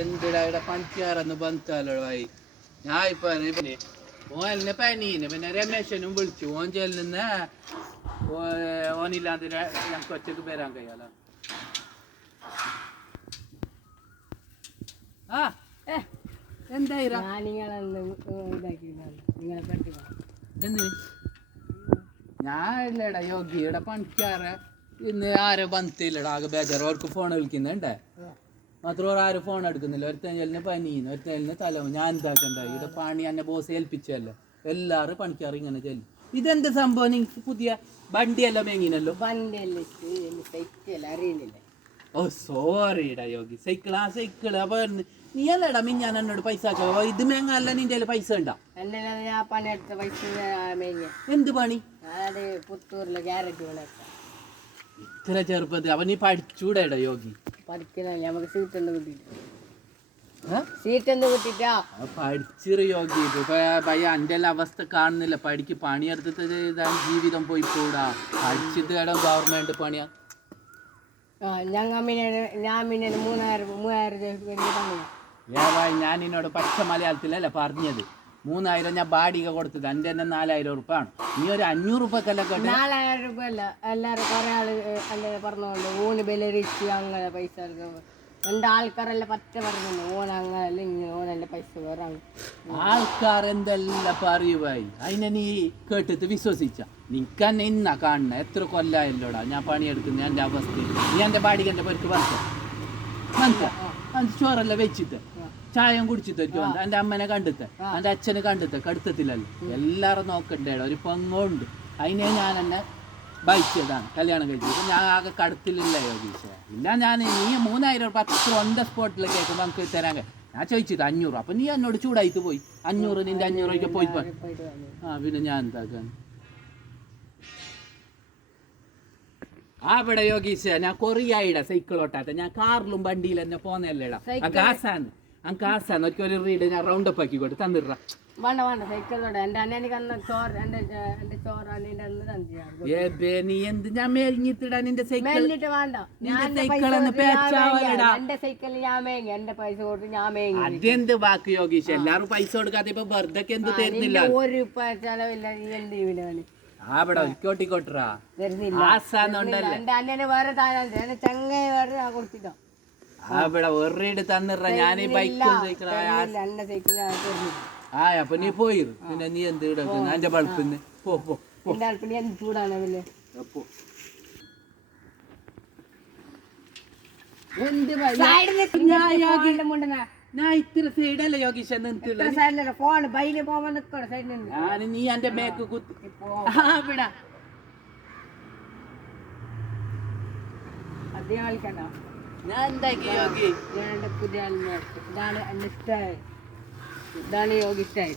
എന്തിടാ ഇവിടെ പണിക്കാറന്ന് ബന്ധാലോ ഭായി ഞാൻ ഇപ്പൊ ഓനെ പനീന്. പിന്നെ രമേശനും വിളിച്ചു. ഓൻ ചെല്ലുന്ന ഓനില്ലാതെ ഞങ്ങൾക്ക് ഒറ്റയ്ക്ക് വരാൻ കഴിയാലോ? ആ ഏ എന്തായിരാ ഞാൻ ഇല്ലടാ യോഗി. ഇവിടെ പണിക്കാരെ ഇന്ന് ആരും ബന്ധത്തില്ലടാ ആകെ ബേജാറ്. അവർക്ക് ഫോൺ വിളിക്കുന്നുണ്ടേ. മാത്രം ഓർ ആരും ഫോൺ എടുക്കുന്നില്ല. ഒരു തേഞ്ഞലിന് പനിന്ന് ഒരു തേഞ്ഞലിന് തല ഞാൻ എന്താക്കണ്ട? ഇവിടെ പണി എന്നെ ബോസ് ഏൽപ്പിച്ചല്ലോ എല്ലാവരും പണിക്കാർ ഇങ്ങനെ ചെല്ലും ഇതെന്ത് സംഭവം? നിങ്ങൾക്ക് പുതിയ വണ്ടിയെല്ലാം മേങ്ങിനല്ലോ? ഓ സോറിടാ യോഗി. സൈക്കിൾ ആ സൈക്കിൾ അപ്പൊ നീ അല്ലടാ മിഞ്ഞാൻ എന്നോട് പൈസ ആക്കുക ഇത് മേങ്ങല്ല നിന്റെ പൈസ ഉണ്ടാ? എന്ത് പണി? പുത്തൂരിലെ ഇത്ര ചെറുപ്പത്തിൽ. അവൻ നീ പഠിച്ചൂടാ യോഗി. നമുക്ക് സീറ്റ് ഒന്ന് കിട്ടിയിട്ട്. ഏ? സീറ്റ് ഒന്ന് കിട്ടിട്ടാ ആ പഠിച്ചിറ് യോഗി ഇപ്പൊ ഭയ എന്റെ എല്ലാം അവസ്ഥ കാണുന്നില്ല. പഠിക്ക് പണിയെടുത്തിട്ട് ജീവിതം പോയി കൂടാ പഠിച്ചിട്ട് കേടാ ഗവൺമെന്റ് പണിയാ ഞാൻ ഞങ്ങൾ പിന്നെ ഞാൻ പിന്നെ മൂന്നായിരം മൂവായിരം രൂപ ഞാൻ നിന്നോട് പച്ച മലയാളത്തിലല്ലേ പറഞ്ഞത്? മൂന്നായിരം ഞാൻ ബാടിക കൊടുത്തത് എന്റെ തന്നെ നാലായിരം ഉറുപ്പാണ്. നീ ഒരു അഞ്ഞൂറ് ഉറുപ്പൊക്കെല്ലാം കേട്ട്? നാലായിരം രൂപ അല്ല എല്ലാവരും കുറേ ആൾ അല്ലേ പറഞ്ഞോണ്ട് ഊണ് ബലരിച്ച് അങ്ങനെ പൈസ എന്റെ ആൾക്കാരെല്ലാം പറ്റ പറഞ്ഞു ഓൺ അങ്ങനല്ല ഇങ്ങനെ പൈസ വേറാണ് ആൾക്കാർ എന്തെല്ലാം പറയുവായി അതിനെ നീ കേട്ടിട്ട് വിശ്വസിച്ച. നിനക്കെന്നെ ഇന്നാ കാണുന്ന? എത്ര കൊല്ലായല്ലോടാ? ഞാൻ പണിയെടുക്കുന്ന എന്റെ അവസ്ഥ. നീ എന്റെ ബാടികന്റെ പേർക്ക് പറഞ്ഞു മനസ്സിലാ ചോറെല്ലാം വെച്ചിട്ട്? ചായം കുടിച്ചിട്ടായിരിക്കും എന്റെ എന്റെ അമ്മനെ കണ്ടിട്ട്. എന്റെ അച്ഛനെ കണ്ടിട്ട്. കടുത്തത്തില്ലല്ലോ എല്ലാരും നോക്കണ്ടേടോ ഒരു പെങ്ങുണ്ട്. അതിനെ ഞാൻ എന്നെ ബൈച്ചതാണ് കല്യാണം കഴിച്ചത് ഞാൻ ആകെ കടത്തിലില്ല യോഗീഷ? ഇല്ല ഞാൻ നീ മൂന്നായിരം രൂപ പത്ത് ദ സ്പോട്ടിൽ കേൾക്കുമ്പോൾ നമുക്ക് തരാൻ ഞാൻ ചോദിച്ചത് അഞ്ഞൂറ് അപ്പം നീ എന്നോട് ചൂടായിട്ട് പോയി. അഞ്ഞൂറ് നിന്റെ അഞ്ഞൂറൊക്കെ പോയി പോയി ആ പിന്നെ ഞാൻ എന്താക്കാൻ? ആ ഇവിടെ യോഗീശ ഞാൻ കൊറിയായിട സൈക്കിൾ ഓട്ടാത്ത. ഞാൻ കാറിലും വണ്ടിയിൽ തന്നെ പോന്നല്ലേടാ ആ കാസാന്ന്. ആസാന്ന് ഒരിക്കൽ ഒരു റീഡ് ഞാൻ റൗണ്ട് അപ്പ് ആക്കി കൊടുത്ത്. തന്നിട വേണ്ട വേണ്ട. അന്ന് ചോറ് ചോറ് അന്ന് നീ എന്ത്? ഞാൻ നിന്റെ സൈക്കിൾ വേണ്ട. നിന്റെ സൈക്കിൾ പേച്ചാവലടാ ഞാൻ മേങ്ങി പൈസ കൊടുത്ത് ഞാൻ മേങ്ങി അതെന്ത് ബാക്കി യോഗീഷ്? എല്ലാരും പൈസ കൊടുക്കാതെ ഇപ്പൊ വെറുതെ എന്ത് തരുന്നില്ല. ഒരു ചെലവില്ല ആ ഇവിടെ ഒരിക്കോട്ടിക്കോട്ടറാ തരുന്നില്ല ആസാന്നുണ്ടല്ലേ വേറെ താനാണ് എന്റെ ചങ്ങ വേറെ ഞാൻ കൊടുത്തിട്ടോ. ഒരു റീഡ് തന്നിട ഞാൻ ഈ ബൈക്കും ആ അപ്പൊ നീ പോയി പിന്നെ നീ എന്ത് കിടക്കുന്നു എന്റെ ബൾപ്പിന്ന് പോ പോ എന്ത് ഞാൻ ഇത്ര സൈഡല്ലേ യോഗീഷ നിന്നിട്ടുള്ള ഫോൺ നിൽക്കണം സൈഡിൽ ഞാൻ നീ എന്റെ മേക്ക് കുത്തി. ഇവിടെ അധികം കളിക്കണ്ട. ഞാൻ എന്താക്കി യോഗി? ഞാൻ പുതിയ ഇതാണ് ഇഷ്ടമായി ഇതാണ് യോഗി ഇഷ്ടമായി